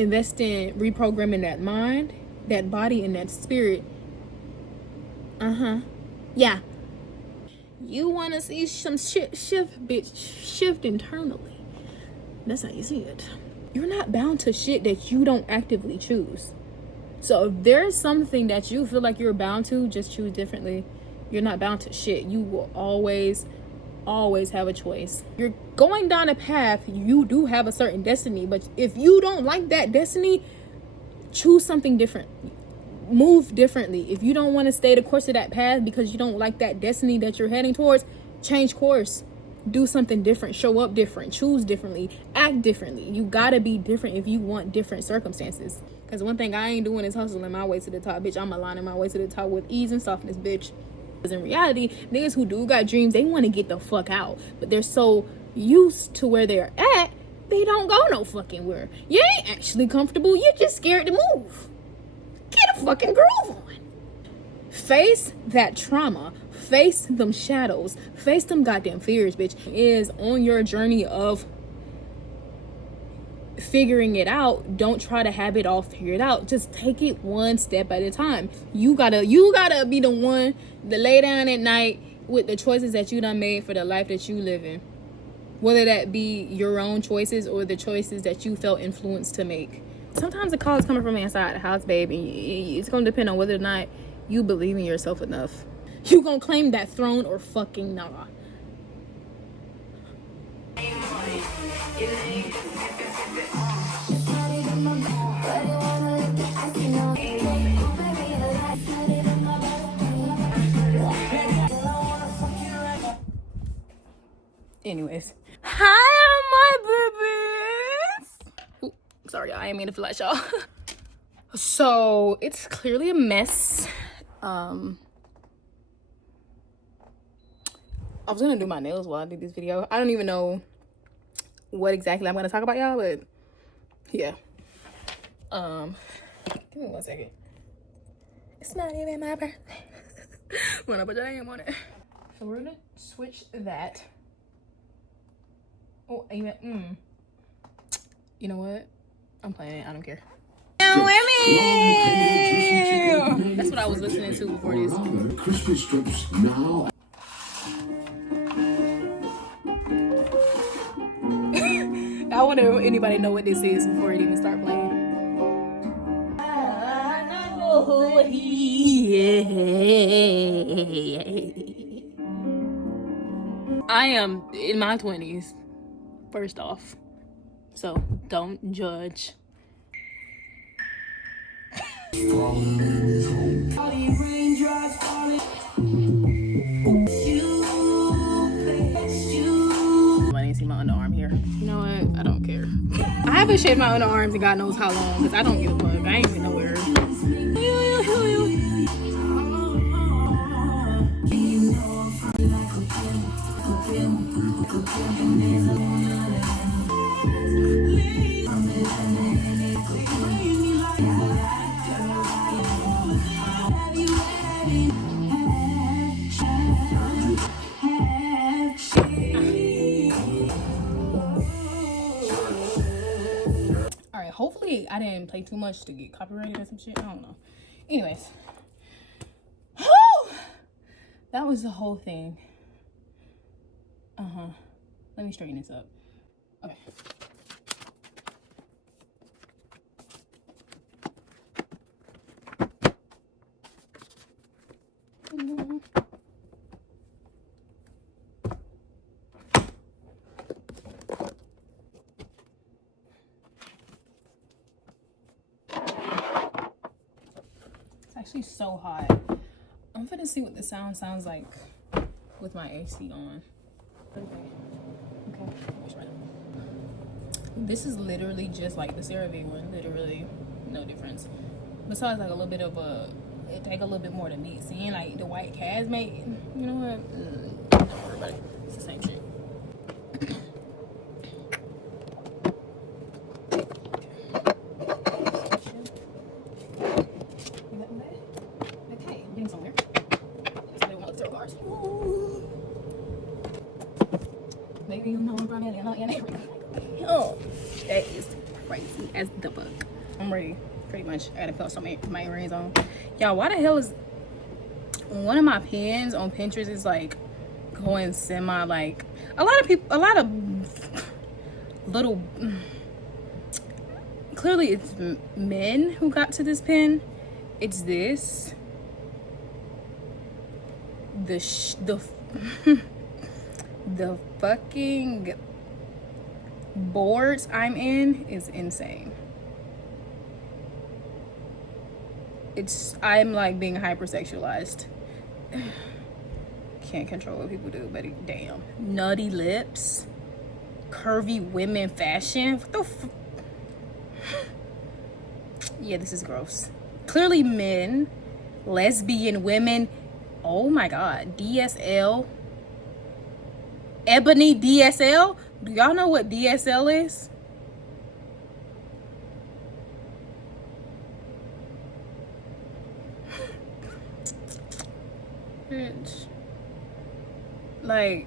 invest in reprogramming that mind, that body, and that spirit. Yeah. You want to see some shit shift, bitch. Shift internally. That's how you see it. You're not bound to shit that you don't actively choose. So if there's something that you feel like you're bound to, just choose differently. You're not bound to shit. You will always have a choice. You're going down a path. You do have a certain destiny, but if you don't like that destiny, choose something different. Move differently. If you don't want to stay the course of that path because you don't like that destiny that you're heading towards, change course. Do something different. Show up different. Choose differently. Act differently. You gotta be different if you want different circumstances. Because one thing I ain't doing is hustling my way to the top, bitch. I'm aligning my way to the top with ease and softness, bitch. Because in reality, niggas who do got dreams, they want to get the fuck out. But they're so used to where they're at, they don't go no fucking where. You ain't actually comfortable. You're just scared to move. Get a fucking groove on. Face that trauma. Face them shadows. Face them goddamn fears, bitch. Is on your journey of figuring it out. Don't try to have it all figured out. Just take it one step at a time. You gotta be the one to lay down at night with the choices that you done made for the life that you live in. Whether that be your own choices or the choices that you felt influenced to make. Sometimes the call is coming from inside the house, baby. It's gonna depend on whether or not you believe in yourself enough. You gonna claim that throne or fucking nah. Anyways, hi, my babies. Ooh, sorry, I ain't mean to flash y'all. So it's clearly a mess. I was gonna do my nails while I did this video. I don't even know what exactly I'm gonna talk about, y'all, but yeah. Give me 1 second. It's not even my birthday. I'm gonna put your name on it. So we're gonna switch that. Oh, even you know what? I'm playing it. I don't care. Women. That's what I was listening to before this. Crispy strips now. I wonder if anybody know what this is before it even start playing. I am in my 20s, first off, so don't judge. I didn't see my underarm here. You know what? I don't care. I haven't shaved my underarms in God knows how long because I don't give a fuck. I ain't even know where. Alright, hopefully I didn't play too much to get copyrighted or some shit. I don't know. Anyways. That was the whole thing. Let me straighten this up. Okay. It's actually so hot. I'm gonna see what the sounds like with my AC on. Okay. This is literally just like the CeraVe one. Literally no difference. Besides like a little bit of it take a little bit more to mix in. Like the white Cas made. You know what? Don't worry about it. It's the same shit. Okay, I'm getting somewhere. Somebody want to throw cars. Maybe you know I'm running and everything. Oh, that is crazy as the fuck. I'm ready, pretty much. I gotta put some my earrings on. Y'all, why the hell is one of my pins on Pinterest is like going semi like a lot of little, clearly it's men who got to this pin. It's this the the fucking boards I'm in is insane. I'm like being hypersexualized. Can't control what people do, but damn. Nutty lips, curvy women fashion. What the yeah, this is gross. Clearly men, lesbian women. Oh my god, DSL, ebony DSL. Do y'all know what DSL is? Bitch. Like,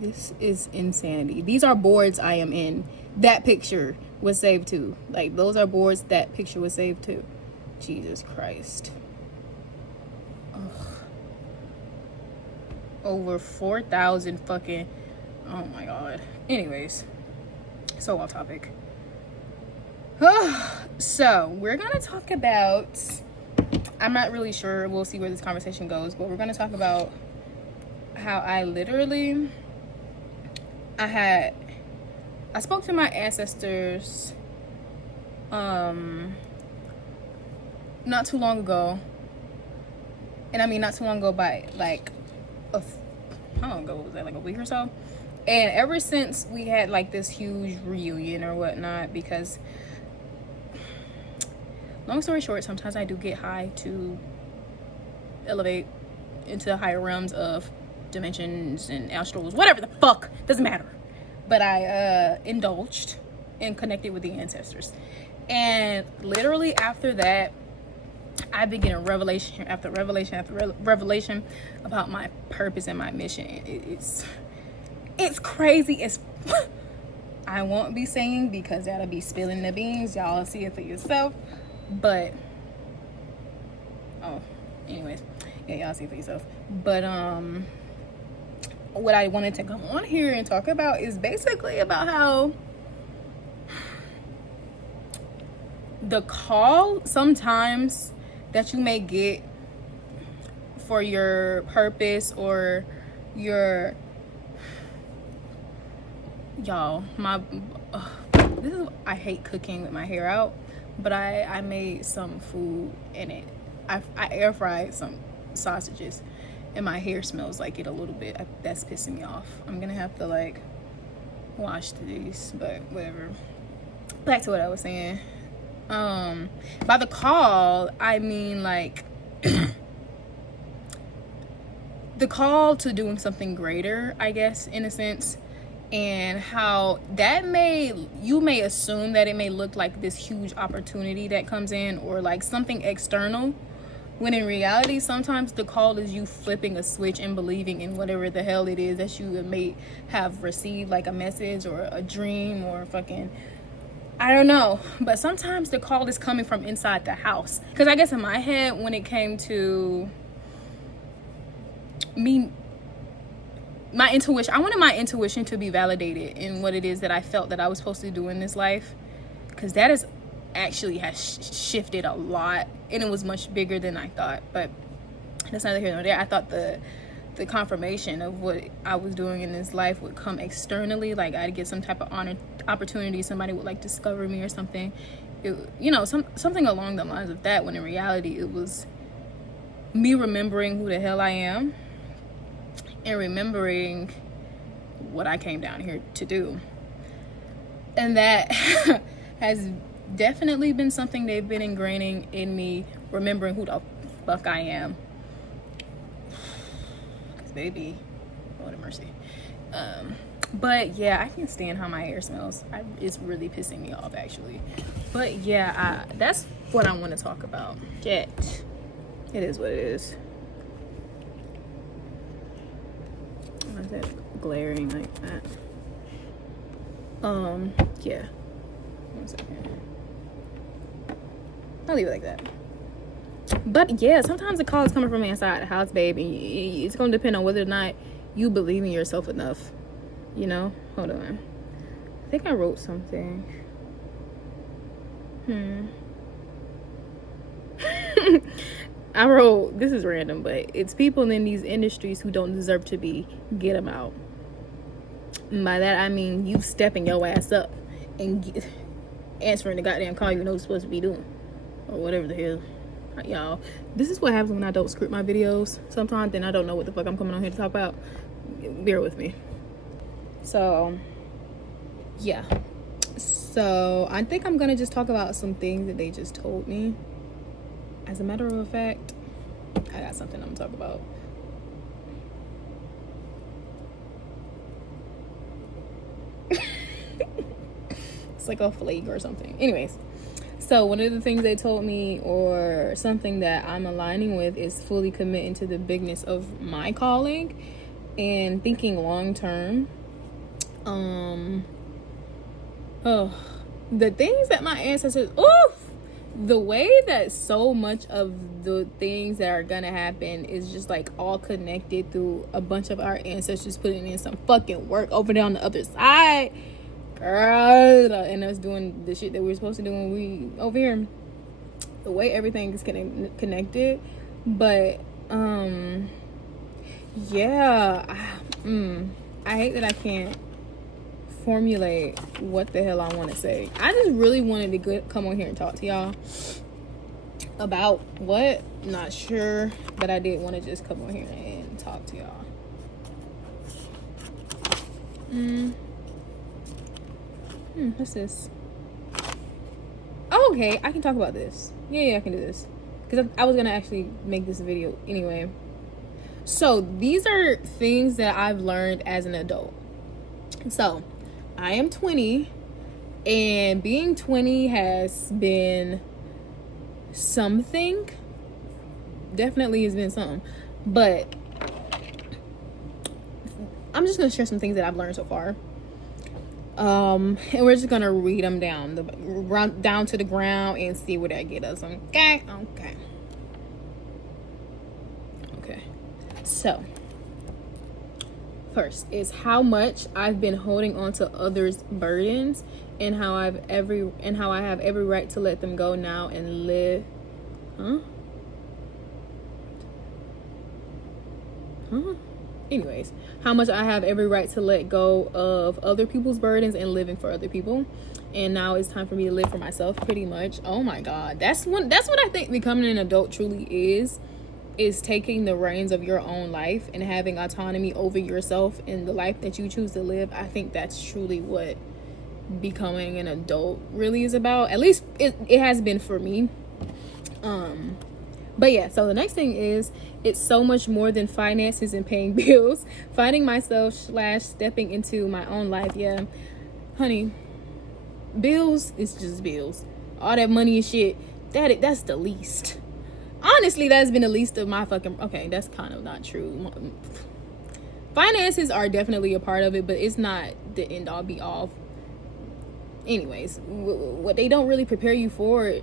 this is insanity. These are boards I am in. That picture was saved too. Like, those are boards that picture was saved too. Jesus Christ. Ugh. Over 4,000 fucking, oh my god. Anyways, so off topic. So we're gonna talk about, I'm not really sure, we'll see where this conversation goes, but we're gonna talk about how I spoke to my ancestors not too long ago. And I mean not too long ago by like how long ago was that, like a week or so? And ever since we had like this huge reunion or whatnot, because long story short, sometimes I do get high to elevate into higher realms of dimensions and astrals, whatever the fuck, doesn't matter. But I indulged and connected with the ancestors. And literally after that, I began a revelation after revelation after revelation about my purpose and my mission. It's crazy. It's I won't be saying because that'll be spilling the beans. Y'all see it for yourself. But anyways, yeah, y'all see it for yourself. But what I wanted to come on here and talk about is basically about how the call sometimes that you may get for your purpose or your this is, I hate cooking with my hair out, but I made some food in it. I air fried some sausages and my hair smells like it a little bit. That's pissing me off. I'm gonna have to like wash these, but whatever. Back to what I was saying. By the call, I mean like the call to doing something greater, I guess, in a sense. And how that you may assume that it may look like this huge opportunity that comes in or like something external, when in reality sometimes the call is you flipping a switch and believing in whatever the hell it is that you may have received, like a message or a dream or fucking, I don't know. But sometimes the call is coming from inside the house. Because I guess in my head, when it came to me, my intuition, I wanted my intuition to be validated in what it is that I felt that I was supposed to do in this life, because that is actually has shifted a lot and it was much bigger than I thought. But that's neither here nor there. I thought the confirmation of what I was doing in this life would come externally, like I'd get some type of honor opportunity, somebody would like discover me or something, something along the lines of that, when in reality it was me remembering who the hell I am and remembering what I came down here to do. And that has definitely been something they've been ingraining in me, remembering who the fuck I am. Cause baby, Lord have mercy. But yeah, I can't stand how my hair smells. It's really pissing me off actually. But yeah, that's what I want to talk about. Shit. It is what it is. Why is that glaring like that? Yeah. 1 second. I'll leave it like that. But yeah, sometimes the call is coming from inside the house, babe, and it's gonna depend on whether or not you believe in yourself enough. You know? Hold on. I think I wrote something. I wrote, this is random, but it's people in these industries who don't deserve to be, get them out. And by that I mean you stepping your ass up and answering the goddamn call you know you're supposed to be doing, or whatever the hell. Y'all, this is what happens when I don't script my videos sometimes, then I don't know what the fuck I'm coming on here to talk about. Bear with me. So yeah, so I think I'm gonna just talk about some things that they just told me. As a matter of fact, I got something I'm gonna talk about. It's like a flag or something. Anyways, so one of the things they told me, or something that I'm aligning with, is fully committing to the bigness of my calling and thinking long term. The things that my ancestors, the way that so much of the things that are gonna happen is just like all connected through a bunch of our ancestors putting in some fucking work over there on the other side, girl, and us doing the shit that we're supposed to do when we over here. The way everything is connected, but yeah, I hate that I can't formulate what the hell I want to say. I just really wanted to come on here and talk to y'all about what, not sure, but I did want to just come on here and talk to y'all. What's this? Oh, okay, I can talk about this. Yeah, I can do this, because I was gonna actually make this video anyway. So these are things that I've learned as an adult. So I am 20, and being 20 has been something. Definitely has been something. But I'm just gonna share some things that I've learned so far. And we're just gonna read them down to the ground and see where that get us. Okay. So first is how much I've been holding on to others' burdens, and how I have every right to let them go now and live. Anyways, how much I have every right to let go of other people's burdens and living for other people, and now it's time for me to live for myself, pretty much. Oh my god, that's what I think becoming an adult truly is taking the reins of your own life and having autonomy over yourself and the life that you choose to live. I think that's truly what becoming an adult really is about. At least it has been for me. But yeah, so the next thing is, it's so much more than finances and paying bills. Finding myself / stepping into my own life. Yeah, honey, bills is just bills. All that money and shit, that's the least. Honestly, that's been the least of my fucking... Okay, that's kind of not true. Finances are definitely a part of it, but it's not the end all be all. Anyways, what they don't really prepare you for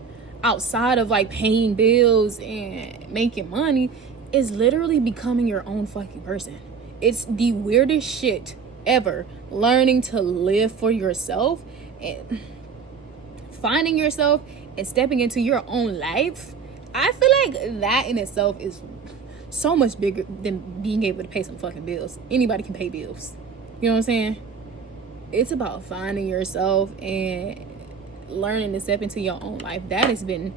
outside of like paying bills and making money is literally becoming your own fucking person. It's the weirdest shit ever. Learning to live for yourself and finding yourself and stepping into your own life. I feel like that in itself is so much bigger than being able to pay some fucking bills. Anybody can pay bills. You know what I'm saying? It's about finding yourself and learning to step into your own life. That has been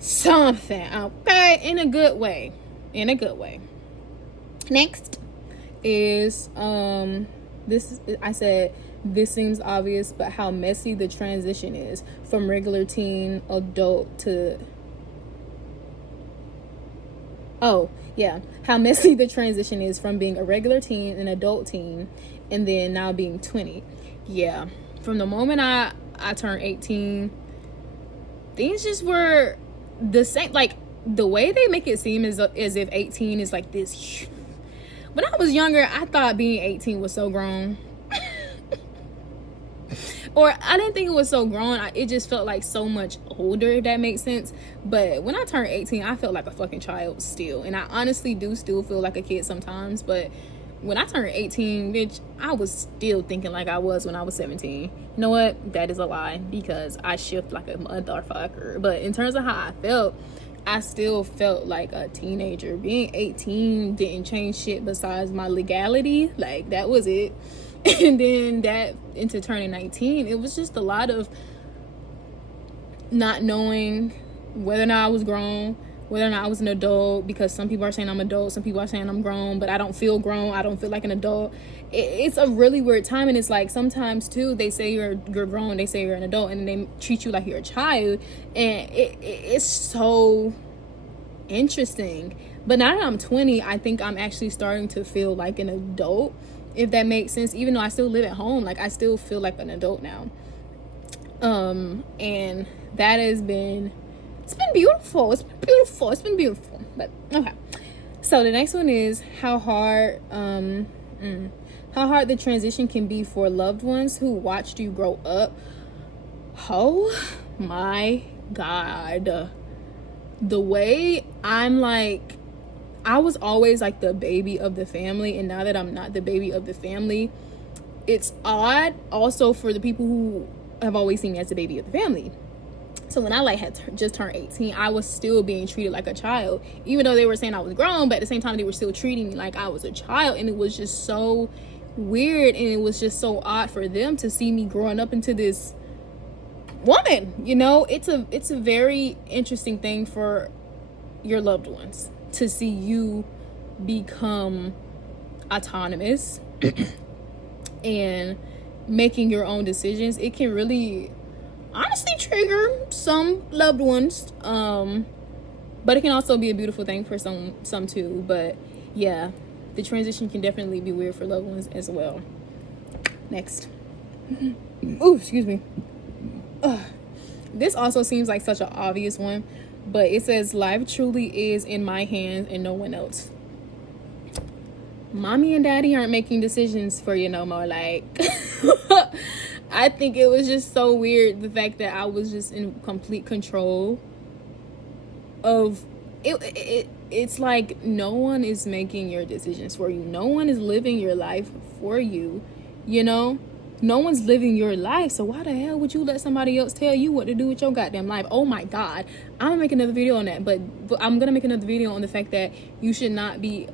something, okay? In a good way. Next is I said this seems obvious, but how messy the transition is from regular teen adult to how messy the transition is from being a regular teen, an adult teen, and then now being 20. Yeah, from the moment I turned 18, things just were the same. Like, the way they make it seem as if 18 is like this. When I was younger, I thought being 18 was so grown. or I didn't think it was so grown. It just felt like so much older, if that makes sense. But when I turned 18, I felt like a fucking child still. And I honestly do still feel like a kid sometimes. But when I turned 18, bitch, I was still thinking like I was when I was 17. You know what? That is a lie, because I shift like a motherfucker. But in terms of how I felt, I still felt like a teenager. Being 18 didn't change shit besides my legality. Like, that was it. And then that into turning 19, it was just a lot of not knowing whether or not I was grown, whether or not I was an adult, because some people are saying I'm adult, some people are saying I'm grown, but I don't feel grown. I don't feel like an adult. It's a really weird time. And it's like, sometimes too, they say you're grown, they say you're an adult, and they treat you like you're a child. And it's so interesting. But now that I'm 20, I think I'm actually starting to feel like an adult, if that makes sense. Even though I still live at home, like, I still feel like an adult now. And that has been, it's been beautiful. But okay, so the next one is how hard the transition can be for loved ones who watched you grow up. Oh my god, the way I'm like, I was always like the baby of the family, and now that I'm not the baby of the family, it's odd also for the people who have always seen me as the baby of the family. So when I like had just turned 18, I was still being treated like a child, even though they were saying I was grown, but at the same time they were still treating me like I was a child. And it was just so weird, and it was just so odd for them to see me growing up into this woman. You know, it's a very interesting thing for your loved ones to see you become autonomous and making your own decisions. It can really honestly trigger some loved ones, but it can also be a beautiful thing for some too. But yeah, the transition can definitely be weird for loved ones as well. Next. Oh, excuse me. This also seems like such an obvious one, but it says, life truly is in my hands and no one else. Mommy and daddy aren't making decisions for you no more. Like, I think it was just so weird, the fact that I was just in complete control of it. It's like no one is making your decisions for you. No one is living your life for you, you know? No one's living your life, so why the hell would you let somebody else tell you what to do with your goddamn life? Oh my god, I'm gonna make another video on that, but I'm gonna make another video on the fact that you should not be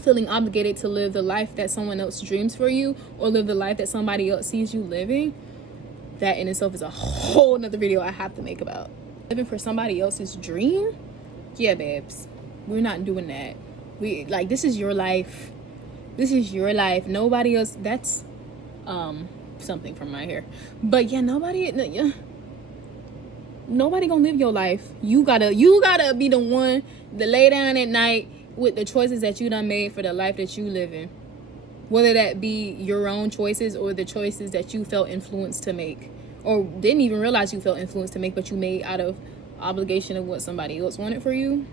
feeling obligated to live the life that someone else dreams for you, or live the life that somebody else sees you living. That in itself is a whole nother video I have to make about living for somebody else's dream. Yeah, babes, we're not doing that. We like, this is your life. This is your life. Nobody else. That's something from my hair. But yeah, nobody gonna live your life. You gotta be the one to lay down at night with the choices that you done made for the life that you live in, whether that be your own choices or the choices that you felt influenced to make, or didn't even realize you felt influenced to make, but you made out of obligation of what somebody else wanted for you.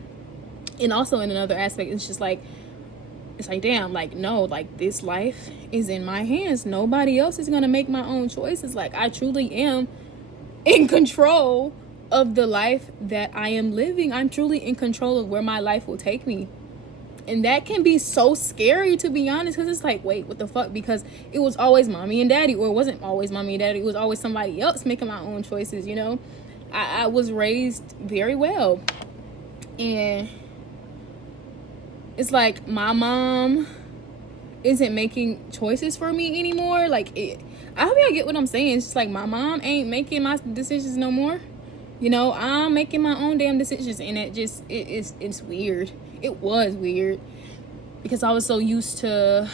And also in another aspect, it's just like, it's like, damn, like, no, like, this life is in my hands. Nobody else is gonna make my own choices. Like, I truly am in control of the life that I am living. I'm truly in control of where my life will take me. And that can be so scary, to be honest, because it's like, wait, what the fuck? Because it was always mommy and daddy, or it wasn't always mommy and daddy. It was always somebody else making my own choices, you know? I was raised very well. And it's like my mom isn't making choices for me anymore. Like, I hope y'all get what I'm saying. It's just like my mom ain't making my decisions no more. You know, I'm making my own damn decisions, and it's weird. It was weird because I was so used to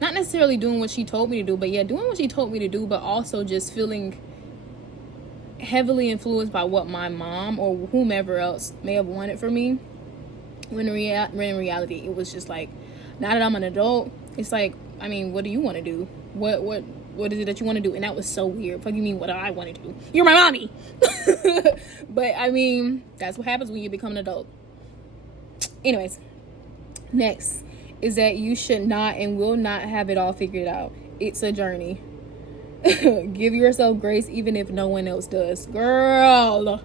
not necessarily doing what she told me to do, but yeah, doing what she told me to do, but also just feeling heavily influenced by what my mom or whomever else may have wanted for me. When in reality, it was just like, now that I'm an adult, it's like, I mean, what do you want to do? What is it that you want to do? And that was so weird. Fuck you mean, what do I want to do? You're my mommy. But I mean, that's what happens when you become an adult. Anyways, next is that you should not and will not have it all figured out. It's a journey. Give yourself grace even if no one else does. Girl,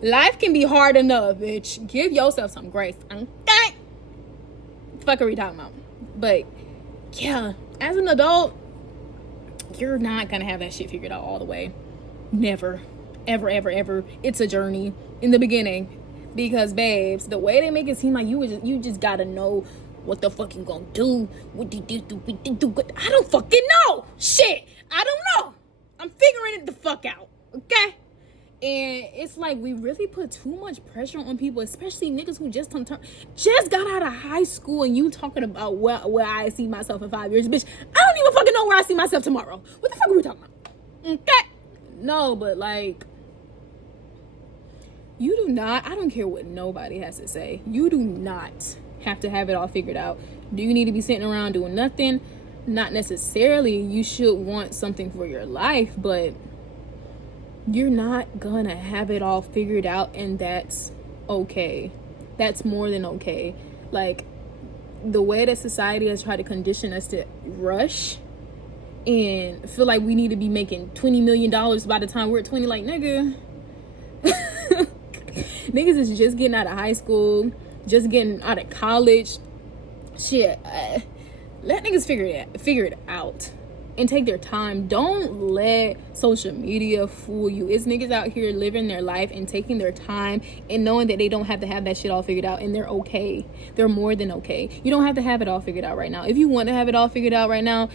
life can be hard enough, bitch. Give yourself some grace. Okay? Fuck are we talking about? But yeah, as an adult, you're not gonna have that shit figured out all the way. Never. Ever, ever, ever. It's a journey in the beginning. Because babes, the way they make it seem like you just gotta know what the fuck you gonna do. What do you do? I don't fucking know. Shit. I don't know. I'm figuring it the fuck out. Okay? And it's like we really put too much pressure on people, especially niggas who just got out of high school, and you talking about where I see myself in 5 years. Bitch, I don't even fucking know where I see myself tomorrow. What the fuck are we talking about? Okay? No, but like, you do not, I don't care what nobody has to say, you do not have to have it all figured out. Do you need to be sitting around doing nothing? Not necessarily. You should want something for your life, but you're not gonna have it all figured out, and that's okay. That's more than okay. Like, the way that society has tried to condition us to rush and feel like we need to be making $20 million by the time we're 20, like, nigga. Niggas is just getting out of high school, just getting out of college. Shit, let niggas figure it out and take their time. Don't let social media fool you. It's niggas out here living their life and taking their time and knowing that they don't have to have that shit all figured out, and they're okay. They're more than okay. You don't have to have it all figured out right now. If you want to have it all figured out right now,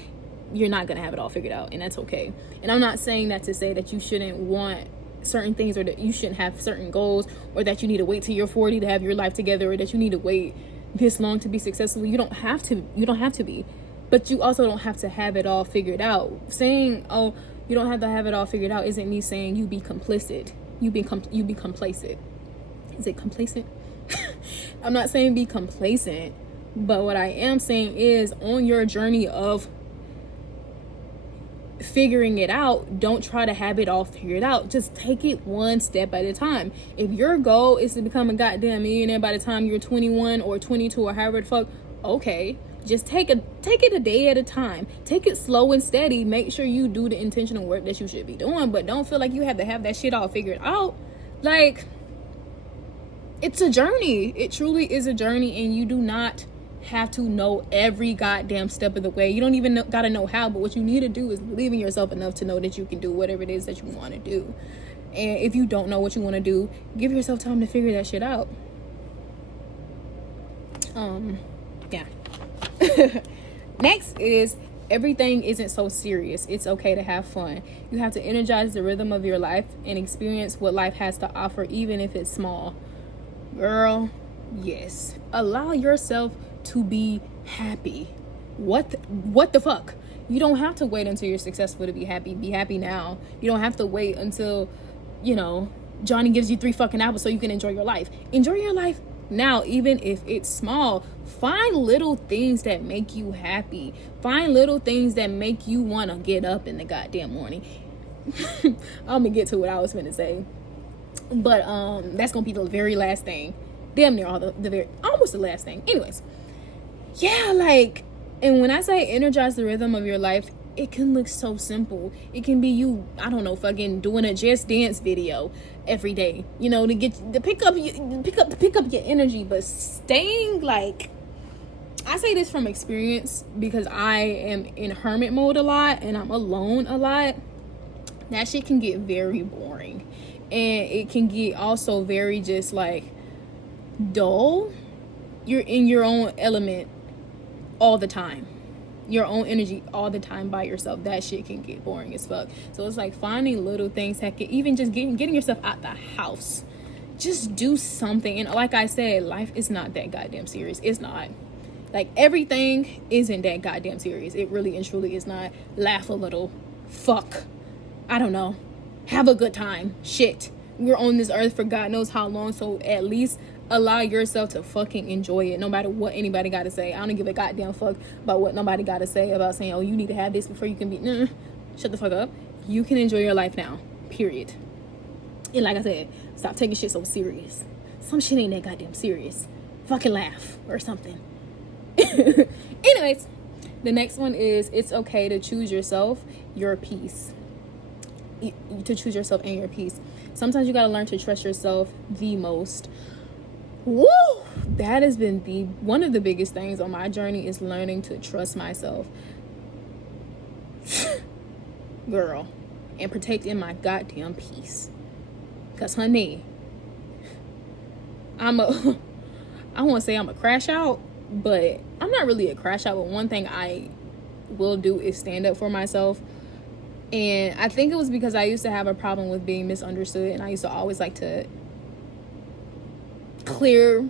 you're not gonna have it all figured out, and that's okay. And I'm not saying that to say that you shouldn't want certain things, or that you shouldn't have certain goals, or that you need to wait till you're 40 to have your life together, or that you need to wait this long to be successful. You don't have to be, but you also don't have to have it all figured out. Saying, oh, you don't have to have it all figured out isn't me saying you be complicit. You be complacent. Is it complacent? I'm not saying be complacent, but what I am saying is, on your journey of figuring it out, don't try to have it all figured out. Just take it one step at a time. If your goal is to become a goddamn millionaire by the time you're 21 or 22 or however the fuck, okay, just take it a day at a time. Take it slow and steady. Make sure you do the intentional work that you should be doing, but don't feel like you have to have that shit all figured out. Like, it's a journey. It truly is a journey, and you do not have to know every goddamn step of the way. You don't even gotta know how, but what you need to do is believe in yourself enough to know that you can do whatever it is that you want to do. And if you don't know what you want to do, give yourself time to figure that shit out. Yeah. Next is, everything isn't so serious. It's okay to have fun. You have to energize the rhythm of your life and experience what life has to offer, even if it's small. Girl, yes. Allow yourself to be happy. What the fuck? You don't have to wait until you're successful to be happy. Be happy now. You don't have to wait until, Johnny gives you 3 fucking apples so you can enjoy your life. Enjoy your life now, even if it's small. Find little things that make you happy. Find little things that make you want to get up in the goddamn morning. I'm gonna get to what I was gonna say, but that's gonna be the very last thing. Damn near almost the last thing. Anyways, yeah, like, and when I say energize the rhythm of your life, it can look so simple. It can be you, I don't know, fucking doing a Just Dance video every day, to pick up your energy. But staying, like, I say this from experience because I am in hermit mode a lot and I'm alone a lot. That shit can get very boring, and it can get also very just like dull. You're in your own element all the time, your own energy all the time by yourself. That shit can get boring as fuck. So it's like finding little things that can, even just getting yourself out the house, just do something. And like I said, life is not that goddamn serious. It's not. Like, everything isn't that goddamn serious. It really and truly is not. Laugh a little. Fuck, I don't know, have a good time. Shit, we're on this earth for God knows how long, so at least allow yourself to fucking enjoy it, no matter what anybody gotta say. I don't give a goddamn fuck about what nobody gotta say about saying, oh, you need to have this before you can be. Shut the fuck up. You can enjoy your life now, period. And like I said, stop taking shit so serious. Some shit ain't that goddamn serious. Fucking laugh or something. Anyways, the next one is it's okay to choose yourself, your peace. To choose yourself and your peace. Sometimes you gotta learn to trust yourself the most. Woo! That has been one of the biggest things on my journey, is learning to trust myself. Girl. And protecting my goddamn peace. Cause honey, I won't say I'm a crash out, but I'm not really a crash out. But one thing I will do is stand up for myself. And I think it was because I used to have a problem with being misunderstood, and I used to always like to clear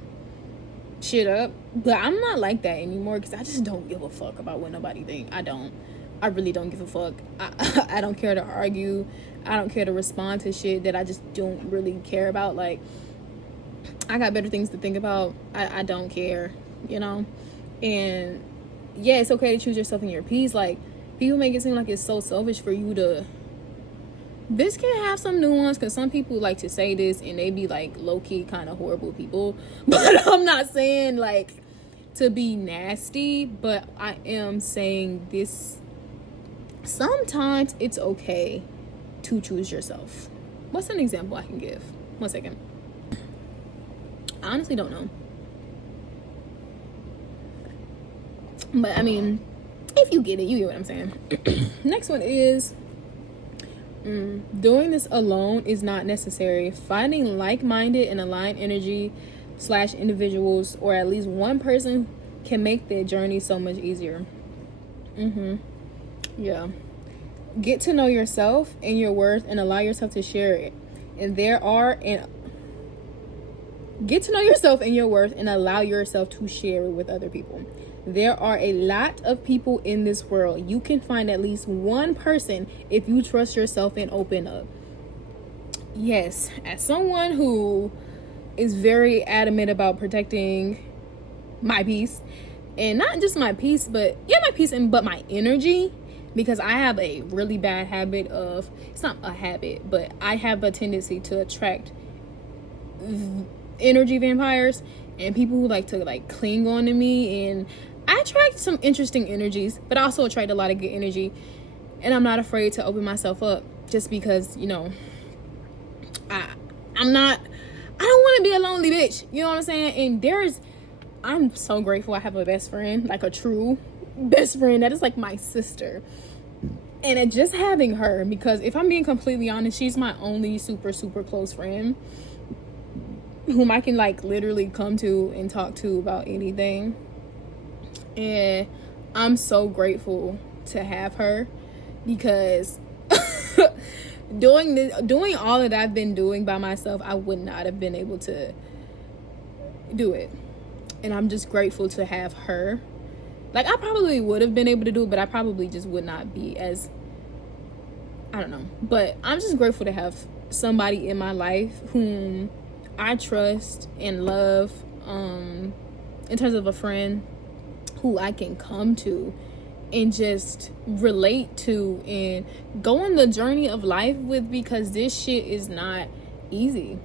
shit up. But I'm not like that anymore, because I just don't give a fuck about what nobody think. I really don't give a fuck. I don't care to argue. I don't care to respond to shit that I just don't really care about. Like, I got better things to think about. I don't care, you know? And yeah, it's okay to choose yourself and your peace. Like, people make it seem like it's so selfish for you to... This can have some nuance, because some people like to say this and they be like low-key kind of horrible people. But I'm not saying like to be nasty, but I am saying this. Sometimes it's okay to choose yourself. What's an example I can give? 1 second. I honestly don't know. But I mean, if you get it, you get what I'm saying. Next one is doing this alone is not necessary. Finding like-minded and aligned energy / individuals, or at least one person, can make their journey so much easier. Yeah. Get to know yourself and your worth, and allow yourself to share it. Get to know yourself and your worth, and allow yourself to share it with other people. There are a lot of people in this world. You can find at least one person if you trust yourself and open up. Yes, as someone who is very adamant about protecting my peace, and not just my peace, but my peace, but my energy, because I have a really bad habit of, it's not a habit, but I have a tendency to attract energy vampires and people who like to like cling on to me. And I attract some interesting energies, but I also attract a lot of good energy, and I'm not afraid to open myself up, just because, you know, I don't want to be a lonely bitch, you know what I'm saying? And I'm so grateful I have a best friend, like a true best friend that is like my sister. And just having her, because if I'm being completely honest, she's my only super close friend whom I can like literally come to and talk to about anything. And I'm so grateful to have her, because doing all that I've been doing by myself, I would not have been able to do it. And I'm just grateful to have her. Like, I probably would have been able to do it, but I probably just would not be as, I don't know. But I'm just grateful to have somebody in my life whom I trust and love, in terms of a friend who I can come to and just relate to and go on the journey of life with, because this shit is not easy.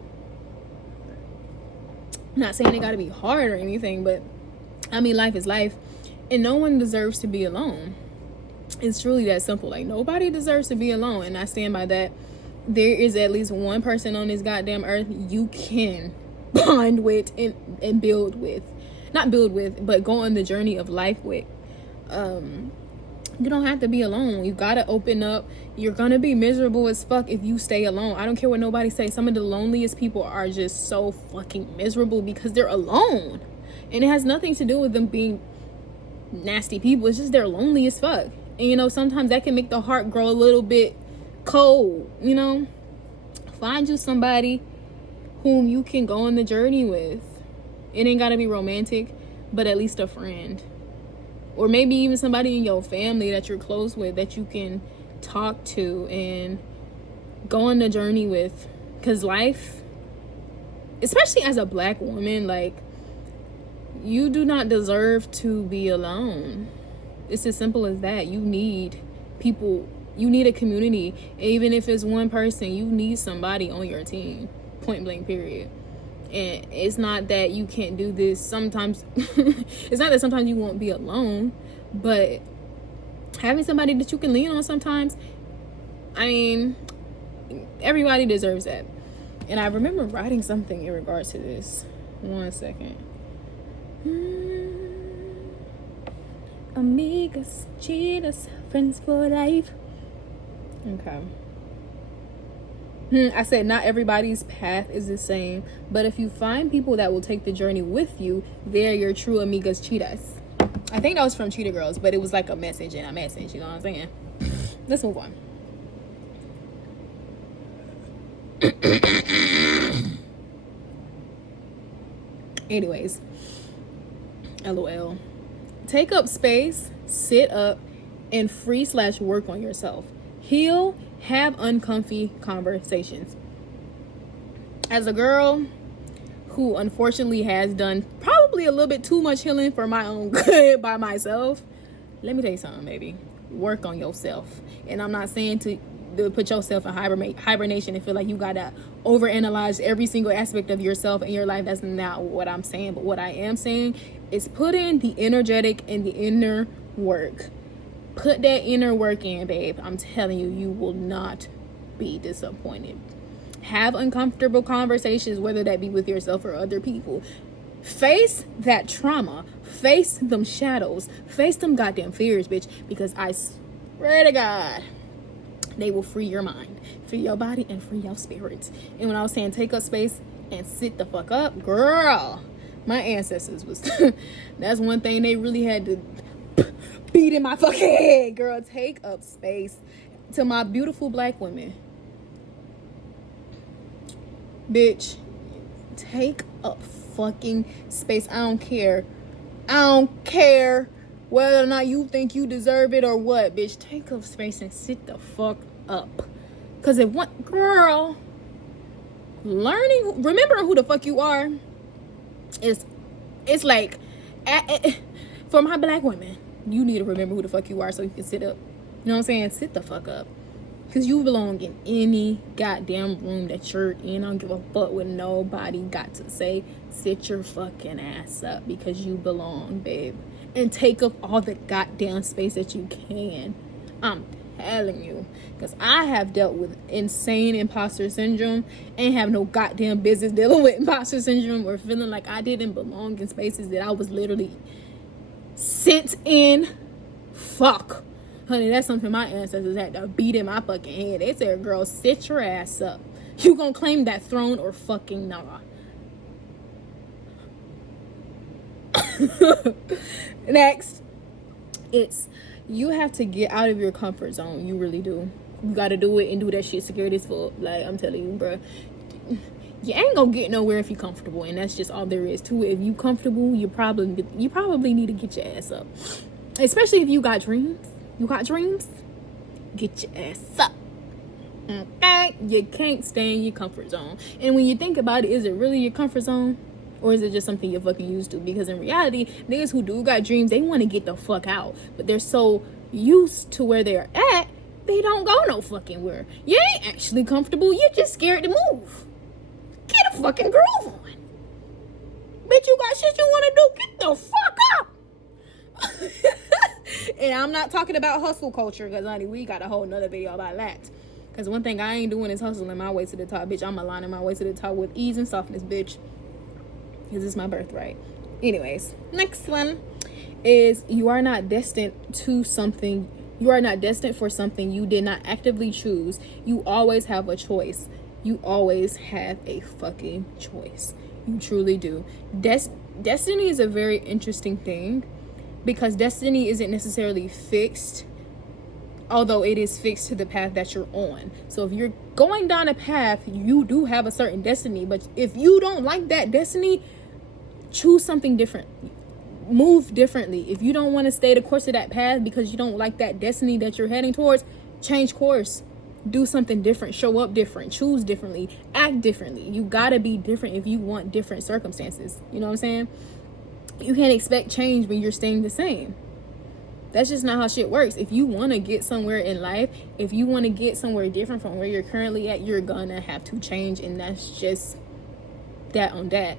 I'm not saying it gotta be hard or anything, but I mean, life is life, and no one deserves to be alone. It's truly that simple. Like, nobody deserves to be alone, and I stand by that. There is at least one person on this goddamn earth you can bond with and build with. Not build with, but go on the journey of life with. You don't have to be alone. You gotta open up. You're gonna be miserable as fuck if you stay alone. I don't care what nobody says. Some of the loneliest people are just so fucking miserable because they're alone. And it has nothing to do with them being nasty people. It's just they're lonely as fuck. And, you know, sometimes that can make the heart grow a little bit cold, you know? Find you somebody whom you can go on the journey with. It ain't gotta be romantic, but at least a friend. Or maybe even somebody in your family that you're close with, that you can talk to and go on the journey with. Because life, especially as a black woman, like, you do not deserve to be alone. It's as simple as that. You need people. You need a community. Even if it's one person, you need somebody on your team. Point blank, period. And it's not that you can't do this sometimes. It's not that sometimes you won't be alone, but having somebody that you can lean on sometimes, I mean, everybody deserves that. And I remember writing something in regards to this. 1 second. Amigas, cheaters, friends for life. Okay. I said not everybody's path is the same, but if you find people that will take the journey with you, they're your true amigas cheetahs. I think that was from Cheetah Girls, but it was like a message in a message, you know what I'm saying? Let's move on. Anyways, LOL. Take up space, sit up, and free/work on yourself. Heal, have uncomfy conversations. As a girl who unfortunately has done probably a little bit too much healing for my own good by myself, let me tell you something, baby. Work on yourself. And I'm not saying to put yourself in hibernation and feel like you gotta overanalyze every single aspect of yourself in your life. That's not what I'm saying. But what I am saying is put in the energetic and the inner work. Put that inner work in, babe. I'm telling you, you will not be disappointed. Have uncomfortable conversations, whether that be with yourself or other people. Face that trauma. Face them shadows. Face them goddamn fears, bitch. Because I swear to God, they will free your mind, free your body, and free your spirits. And when I was saying take up space and sit the fuck up, girl, my ancestors was that's one thing they really had to beat in my fucking head. Girl, take up space. To my beautiful black women, bitch, take up fucking space. I don't care whether or not you think you deserve it or what, bitch. Take up space and sit the fuck up. Because if one girl remember who the fuck you are, it's like for my black women, you need to remember who the fuck you are so you can sit up. You know what I'm saying? Sit the fuck up. Because you belong in any goddamn room that you're in. I don't give a fuck what nobody got to say. Sit your fucking ass up because you belong, babe. And take up all the goddamn space that you can. I'm telling you. Because I have dealt with insane imposter syndrome and have no goddamn business dealing with imposter syndrome or feeling like I didn't belong in spaces that I was literally sent in. Fuck. Honey, that's something my ancestors had to beat in my fucking head. They said, girl, sit your ass up. You gonna claim that throne or fucking nah? Next, you have to get out of your comfort zone. You really do. You gotta do it and do that shit scared as fuck. Like, I'm telling you, bro, you ain't gonna get nowhere if you're comfortable, and that's just all there is to it. If you comfortable, you probably need to get your ass up. Especially if you got dreams. You got dreams? Get your ass up. Okay? You can't stay in your comfort zone. And when you think about it, is it really your comfort zone? Or is it just something you're fucking used to? Because in reality, niggas who do got dreams, they want to get the fuck out. But they're so used to where they're at, they don't go no fucking where. You ain't actually comfortable. You're just scared to move. Get a fucking groove on. Bitch, you got shit you want to do. Get the fuck up. And I'm not talking about hustle culture, because honey, we got a whole nother video about that. Because one thing I ain't doing is hustling my way to the top, bitch. I'm aligning my way to the top with ease and softness, bitch. Because it's my birthright. Anyways, next one is you are not destined for something you did not actively choose. You always have a choice. You always have a fucking choice. You truly do. Destiny is a very interesting thing, because destiny isn't necessarily fixed, although it is fixed to the path that you're on. So if you're going down a path, you do have a certain destiny. But if you don't like that destiny, choose something different. Move differently. If you don't want to stay the course of that path because you don't like that destiny that you're heading towards, change course. Do something different. Show up different. Choose differently. Act differently. You gotta be different if you want different circumstances. You know what I'm saying? You can't expect change when you're staying the same. That's just not how shit works. If you want to get somewhere in life, if you want to get somewhere different from where you're currently at, you're gonna have to change. And that's just that on that.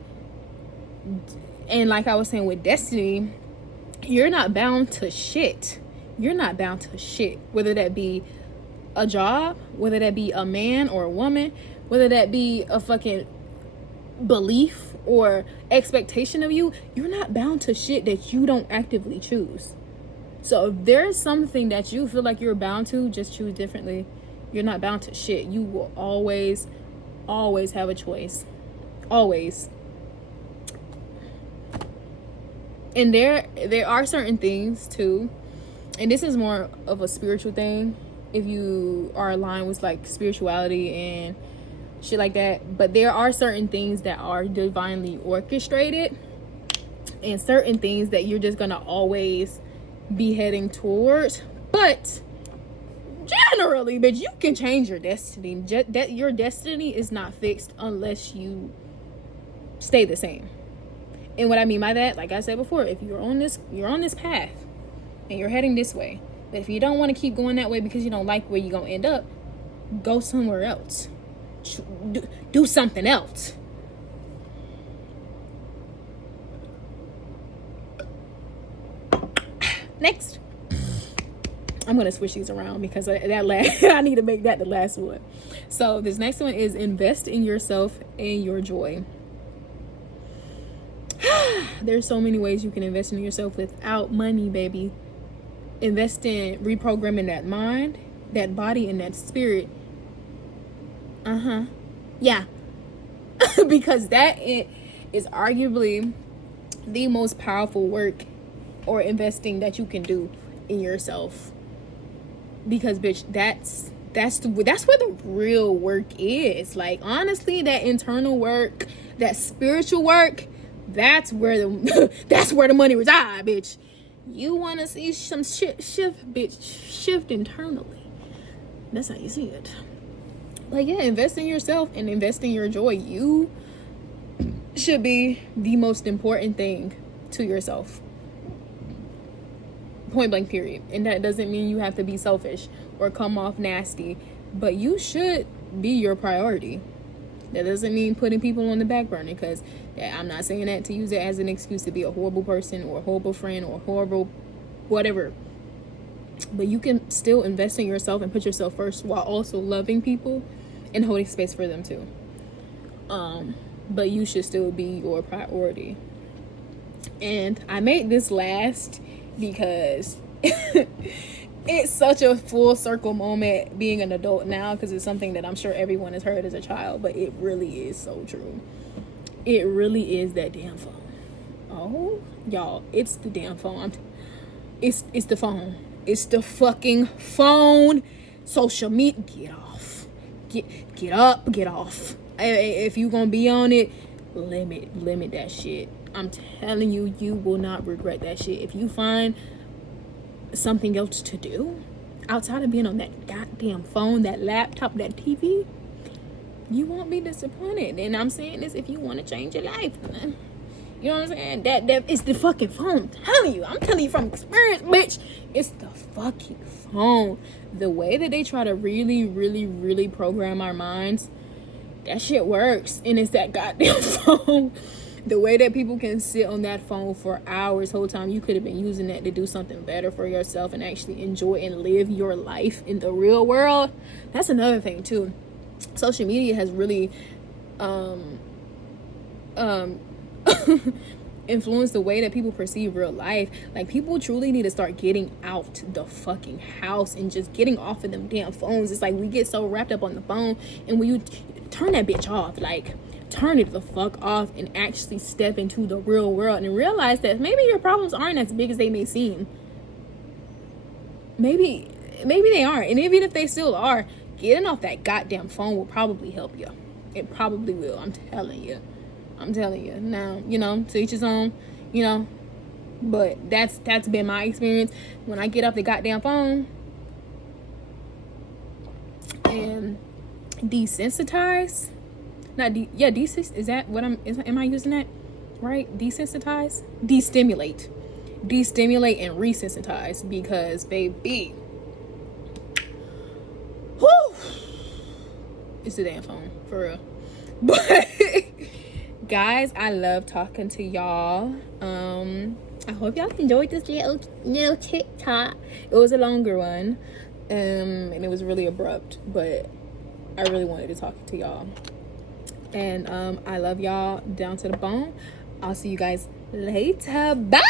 And like I was saying with destiny, you're not bound to shit. You're not bound to shit. Whether that be a job, whether that be a man or a woman, whether that be a fucking belief or expectation of you, you're not bound to shit that you don't actively choose. So if there's something that you feel like you're bound to, just choose differently. You're not bound to shit. You will always have a choice. Always. And there are certain things too, and this is more of a spiritual thing if you are aligned with like spirituality and shit like that, but there are certain things that are divinely orchestrated and certain things that you're just gonna always be heading towards. But generally, bitch, you can change your destiny. That your destiny is not fixed unless you stay the same. And what I mean by that, like I said before, if you're on this path and you're heading this way, but if you don't want to keep going that way because you don't like where you're gonna end up, go somewhere else. Do something else. Next, I'm gonna switch these around because I need to make that the last one. So this next one is invest in yourself and your joy. There's so many ways you can invest in yourself without money, baby. Invest in reprogramming that mind, that body, and that spirit. Yeah. Because that is arguably the most powerful work or investing that you can do in yourself. Because bitch, that's where the real work is. Like honestly, that internal work, that spiritual work, that's where the money resides, bitch. You want to see some shit shift, bitch, shift internally. That's how you see it. Like, yeah, invest in yourself and invest in your joy. You should be the most important thing to yourself. Point blank, period. And that doesn't mean you have to be selfish or come off nasty, but you should be your priority. That doesn't mean putting people on the back burner, because I'm not saying that to use it as an excuse to be a horrible person or a horrible friend or a horrible whatever. But you can still invest in yourself and put yourself first while also loving people and holding space for them too. But you should still be your priority. And I made this last because it's such a full circle moment being an adult now, because it's something that I'm sure everyone has heard as a child, but it really is so true. It really is that damn phone. Oh, y'all, it's the damn phone. It's the phone. It's the fucking phone. Social media. Get off. Get up. Get off. If you gonna be on it, limit that shit. I'm telling you, you will not regret that shit. If you find something else to do outside of being on that goddamn phone, that laptop, that TV, you won't be disappointed. And I'm saying this if you want to change your life. You know what I'm saying? That is the fucking phone. I'm telling you from experience, bitch. It's the fucking phone. The way that they try to really, really, really program our minds, that shit works. And it's that goddamn phone. The way that people can sit on that phone for hours, whole time you could have been using that to do something better for yourself and actually enjoy and live your life in the real world. That's another thing too. Social media has really influenced the way that people perceive real life. Like, people truly need to start getting out the fucking house and just getting off of them damn phones. It's like we get so wrapped up on the phone, and when you turn that bitch off, like, turn it the fuck off and actually step into the real world and realize that maybe your problems aren't as big as they may seem. Maybe they aren't. And even if they still are, getting off that goddamn phone will probably help you. It probably will. I'm telling you. Now, to each his own, but that's been my experience. When I get off the goddamn phone and desensitize, is that what am I using that right? Desensitize, destimulate and resensitize, because baby, whoo, it's the damn phone for real. But Guys, I love talking to y'all. I hope y'all enjoyed this little TikTok. It was a longer one, and it was really abrupt, but I really wanted to talk to y'all. And I love y'all down to the bone. I'll see you guys later. Bye.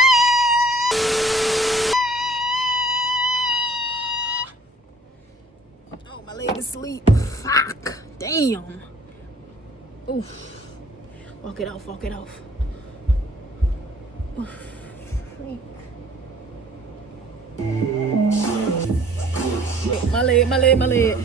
Oh, my leg is asleep. Fuck. Damn. Oof. Walk it off. Walk it off. Oof. Freak. My leg.